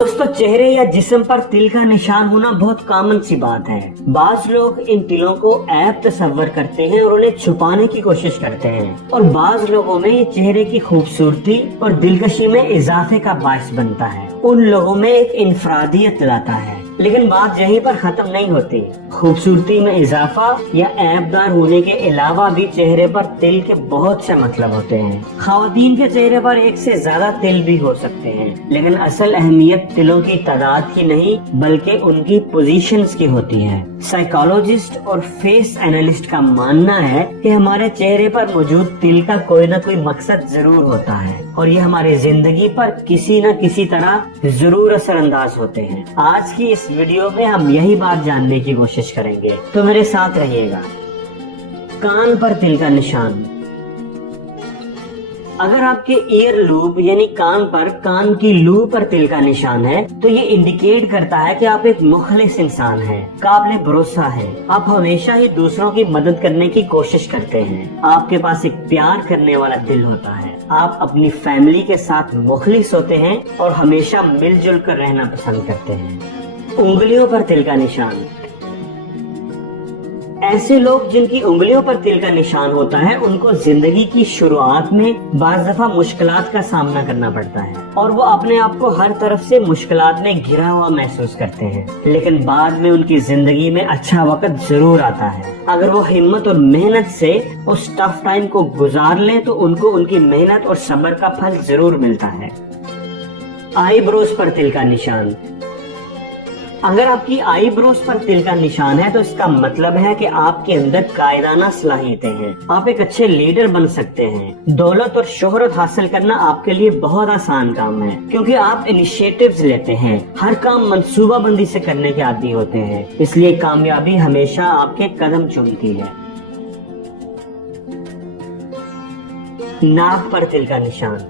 दोस्तों, चेहरे या जिस्म पर तिल का निशान होना बहुत कॉमन सी बात है। बाज लोग इन तिलों को ऐब तस्वर करते हैं और उन्हें छुपाने की कोशिश करते हैं, और बाज लोगों में ये चेहरे की खूबसूरती और दिलकशी में इजाफे का बायस बनता है, उन लोगों में एक इनफरादियत लाता है। लेकिन बात यहीं पर खत्म नहीं होती। खूबसूरती में इजाफा या ऐबदार होने के अलावा भी चेहरे पर तिल के बहुत से मतलब होते हैं। खवातीन के चेहरे पर एक से ज्यादा तिल भी हो सकते हैं, लेकिन असल अहमियत तिलों की तादाद की नहीं बल्कि उनकी पोजीशंस की होती है। साइकोलॉजिस्ट और फेस एनालिस्ट का मानना है कि हमारे चेहरे पर मौजूद तिल का कोई न कोई मकसद जरूर होता है, और ये हमारी जिंदगी पर किसी न किसी तरह जरूर असरअंदाज होते हैं। आज की इस वीडियो में हम यही बात जानने की कोशिश करेंगे, तो मेरे साथ रहिएगा। कान पर तिल का निशान। अगर आपके ईयर लूप यानी कान पर कान की लू पर तिल का निशान है तो ये इंडिकेट करता है कि आप एक मुखलिस इंसान हैं, काबिल भरोसा है। आप हमेशा ही दूसरों की मदद करने की कोशिश करते हैं। आपके पास एक प्यार करने वाला दिल होता है। आप अपनी फैमिली के साथ मुखलिस होते हैं और हमेशा मिलजुल कर रहना पसंद करते हैं। उंगलियों पर तिल का निशान। ऐसे लोग जिनकी उंगलियों पर तिल का निशान होता है उनको जिंदगी की शुरुआत में बाज़ दफा मुश्किलात का सामना करना पड़ता है, और वो अपने आप को हर तरफ से मुश्किलात में घिरा हुआ महसूस करते हैं। लेकिन बाद में उनकी जिंदगी में अच्छा वक्त जरूर आता है। अगर वो हिम्मत और मेहनत से उस टफ टाइम को गुजार लें तो उनको उनकी मेहनत और सब्र का फल जरूर मिलता है। आईब्रोज पर तिल का निशान। अगर आपकी आईब्रोज पर तिल का निशान है तो इसका मतलब है कि आपके अंदर कायदाना सलाहियतें हैं। आप एक अच्छे लीडर बन सकते हैं। दौलत और शोहरत हासिल करना आपके लिए बहुत आसान काम है, क्योंकि आप इनिशिएटिव्स लेते हैं, हर काम मंसूबाबंदी से करने के आदी होते हैं, इसलिए कामयाबी हमेशा आपके कदम चूमती है। नाक पर तिल का निशान।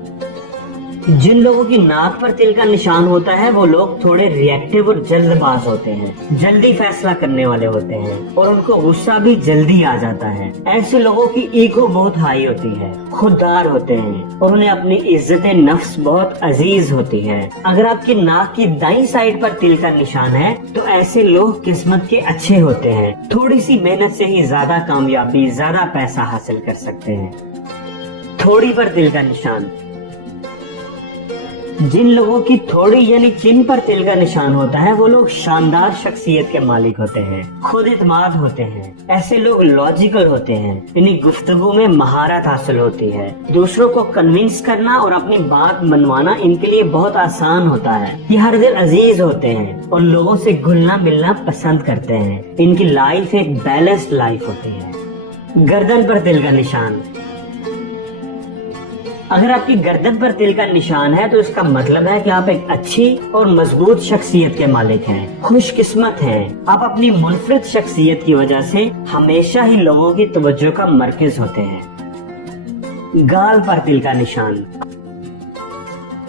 जिन लोगों की नाक पर तिल का निशान होता है वो लोग थोड़े रिएक्टिव और जल्दबाज होते हैं, जल्दी फैसला करने वाले होते हैं, और उनको गुस्सा भी जल्दी आ जाता है। ऐसे लोगों की ईगो बहुत हाई होती है, खुददार होते हैं, और उन्हें अपनी इज्जत नफ्स बहुत अजीज होती है। अगर आपकी नाक की दाईं साइड पर तिल का निशान है तो ऐसे लोग किस्मत के अच्छे होते हैं, थोड़ी सी मेहनत से ही ज्यादा कामयाबी, ज्यादा पैसा हासिल कर सकते हैं। थोड़ी पर तिल का निशान। जिन लोगों की थोड़ी यानी चिन पर तिल का निशान होता है वो लोग शानदार शख्सियत के मालिक होते हैं, खुद इत्मीनान होते हैं। ऐसे लोग लॉजिकल होते हैं, इन्हें गुफ्तगू में महारत हासिल होती है। दूसरों को कन्विंस करना और अपनी बात मनवाना इनके लिए बहुत आसान होता है। ये हर दिल अजीज होते हैं और लोगों से घुलना मिलना पसंद करते हैं। इनकी लाइफ एक बैलेंस्ड लाइफ होती है। गर्दन पर तिल का निशान। अगर आपकी गर्दन पर तिल का निशान है तो इसका मतलब है कि आप एक अच्छी और मजबूत शख्सियत के मालिक हैं, खुशकिस्मत हैं। आप अपनी मुनफरिद शख्सियत की वजह से हमेशा ही लोगों की तवज्जो का मरकज होते हैं। गाल पर तिल का निशान।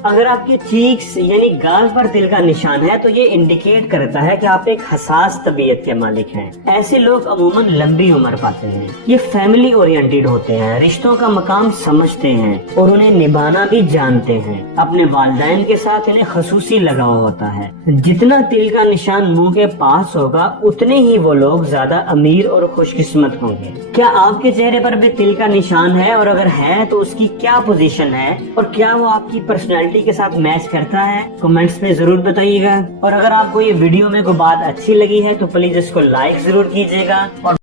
अगर आपके चीक्स यानी गाल पर तिल का निशान है तो ये इंडिकेट करता है कि आप एक हसास तबीयत के मालिक हैं। ऐसे लोग अमूमन लंबी उम्र पाते हैं। ये फैमिली ओरिएंटेड होते हैं, रिश्तों का मकाम समझते हैं और उन्हें निभाना भी जानते हैं। अपने वालिदैन के साथ इन्हें खसूसी लगाव होता है। जितना तिल का निशान मुंह के पास होगा उतने ही वो लोग ज्यादा अमीर और खुशकिस्मत होंगे। क्या आपके चेहरे पर भी तिल का निशान है, और अगर है तो उसकी क्या पोजीशन है, और क्या वो आपकी पर्सनैलिटी के साथ मैच करता है? कमेंट्स में जरूर बताइएगा। और अगर आपको ये वीडियो में कोई बात अच्छी लगी है तो प्लीज इसको लाइक जरूर कीजिएगा। और